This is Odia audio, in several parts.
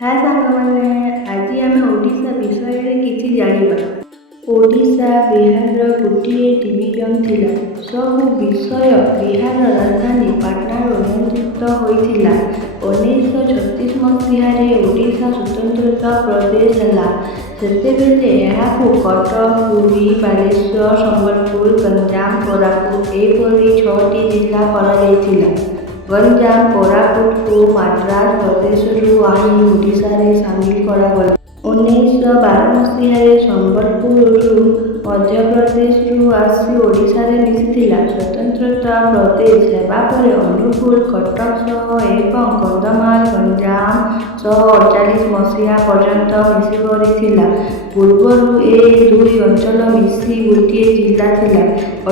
ହାଏ ସାଙ୍ଗମାନେ, ଆଜି ଆମେ ଓଡ଼ିଶା ବିଷୟରେ କିଛି ଜାଣିବା। ଓଡ଼ିଶା ବିହାରର ଗୋଟିଏ ଡିଭିଜନ ଥିଲା। ସବୁ ବିଷୟ ବିହାରର ରାଜଧାନୀ ପାଟନାରୁ ନିୟନ୍ତ୍ରିତ ହୋଇଥିଲା। 1936 ମସିହାରେ ଓଡ଼ିଶା ସ୍ୱତନ୍ତ୍ର ପ୍ରଦେଶ ହେଲା। ସେତେବେଳେ ଏହାକୁ କଟକ, ପୁରୀ, ବାଲେଶ୍ୱର, ସମ୍ବଲପୁର, ଗଞ୍ଜାମ, କୋରାପୁଟ ଏହିପରି 6ଟି ଜିଲ୍ଲା କରାଯାଇଥିଲା। ଗଞ୍ଜାମ, କୋରାପୁଟକୁ ମାଡ୍ରାସ ପ୍ରଦେଶରୁ ଆଣି ଓଡ଼ିଶାରେ ସାମିଲ କରାଗଲା। 1912 ମସିହାରେ ସମ୍ବଲପୁରରୁ ମଧ୍ୟପ୍ରଦେଶରୁ ଆସି ଓଡ଼ିଶାରେ ମିଶିଥିଲା। ସ୍ୱତନ୍ତ୍ର ପ୍ରଦେଶ ହେବା ପରେ ଅନୁଗୁଳ, କଟକ ସହ ଏବଂ କନ୍ଧମାଳ, ଗଞ୍ଜାମ ସହ 48 ମସିହା ପର୍ଯ୍ୟନ୍ତ ମିଶିପାରିଥିଲା। ପୂର୍ବରୁ ଏ ଦୁଇ ଅଞ୍ଚଳ ମିଶି ଗୋଟିଏ ଜିଲ୍ଲା ଥିଲା।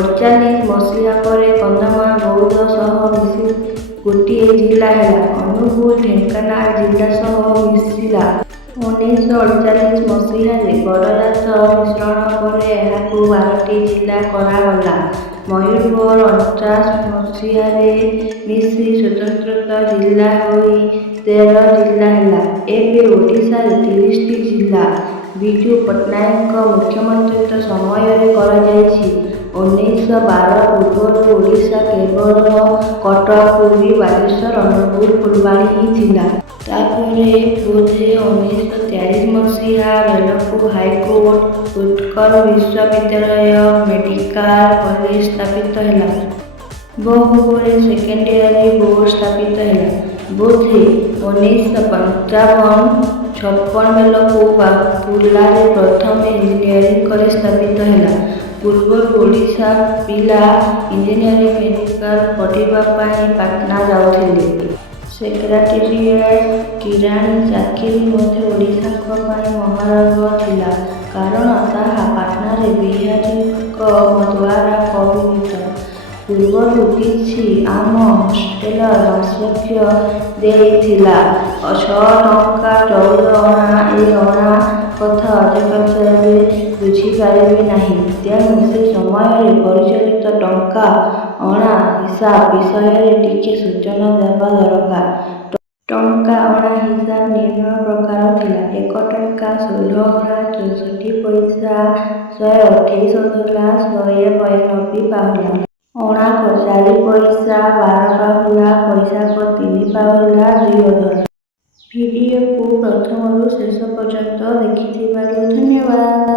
48 ମସିହା ପରେ କନ୍ଧମାଳ ବୌଦ୍ଧ ସହ ମିଶି ଗୋଟିଏ ଜିଲ୍ଲା ହେଲା। ଅନୁଗୁଳ ଢେଙ୍କାନାଳ ଜିଲ୍ଲା ସହ ମିଶିଲା। 1948 ମସିହାରେ ଗଡ଼ଜାତ ମିଶ୍ରଣ ପରେ ଏହାକୁ 12ଟି ଜିଲ୍ଲା କରାଗଲା। ମୟୂରଭଞ୍ଜ 49 ମସିହାରେ ମିଶି ସ୍ୱତନ୍ତ୍ର ଜିଲ୍ଲା ହୋଇ 13 ଜିଲ୍ଲା ହେଲା। ଏବେ ଓଡ଼ିଶାରେ 30ଟି ଜିଲ୍ଲା ବିଜୁ ପଟ୍ଟନାୟକଙ୍କ ମୁଖ୍ୟମନ୍ତ୍ରୀତ୍ୱ ସମୟରେ କରାଯାଇଛି। 1912 ପୂର୍ବରୁ ଓଡ଼ିଶା କେବଳ କଟକ, ପୁରୀ, ବାଲେଶ୍ୱର, ଅନୁଗୁଳ, ଫୁଲବାଣୀ ହିଁ ଥିଲା। ତାପରେ ବୋଧେ 1943 ମସିହା ବେଳକୁ ହାଇକୋର୍ଟ, ଉତ୍କଳ ବିଶ୍ୱବିଦ୍ୟାଳୟ, ମେଡିକାଲ କଲେଜ ସ୍ଥାପିତ ହେଲା। ବହୁପରେ ସେକେଣ୍ଡାରୀ ବୋର୍ଡ ସ୍ଥାପିତ ହେଲା। ବୋଧେ 1955-56 ବେଳକୁ ବାପୁଲାରେ ପ୍ରଥମ ଇଞ୍ଜିନିୟରିଂ କଲେଜ ସ୍ଥାପିତ ହେଲା। ପୂର୍ବରୁ ଓଡ଼ିଶା ପିଲା ଇଞ୍ଜିନିୟରିଂ ମେଡିକାଲ ପଢ଼ିବା ପାଇଁ ପାଟନା ଯାଉଥିଲେ। ସେକ୍ରେଟେରିଏଟ କିରାଣୀ ଚାକିରି ମଧ୍ୟ ଓଡ଼ିଶାଙ୍କ ପାଇଁ ମହାରୋଗ ଥିଲା, କାରଣ ତାହା ପାଟନାରେ ବିହାରୀଙ୍କ ଦ୍ୱାରା ପ୍ରବର୍ତ୍ତିତ। ପୂର୍ବରୁ କିଛି ଆମ ହଷ୍ଟେଲ ମାସକ ଦେଇଥିଲା 6 ଟଙ୍କା 14 ଅଣା। ଏ ଅଣା କଥା ଅଧିକାଂଶ ଏବେ ବୁଝିପାରିବେ ନାହିଁ। ତେଣୁ ସେ ସମୟରେ ପରିଚାଳିତ ଟଙ୍କା ଅଣା ହିସାବ ବିଷୟରେ ଟିକେ ସୂଚନା ଦେବା ଦରକାର। ଟଙ୍କା ଅଣା ହିସାବ ନିମ୍ନ ପ୍ରକାର ଥିଲା। 1 ଟଙ୍କା 16 ଅଣା 64 ପଇସା, 128 ଅଧଲା 192 ପାହୁଲା। ଅଣାକ 4 ପଇସା, 12 ପାହୁଲା, ପଇସାକ 3 ପାହୁଲା, 2 ଅଧଲା। ଭିଡ଼ିଓକୁ ପ୍ରଥମରୁ ଶେଷ ପର୍ଯ୍ୟନ୍ତ ଦେଖିଥିବାରୁ ଧନ୍ୟବାଦ।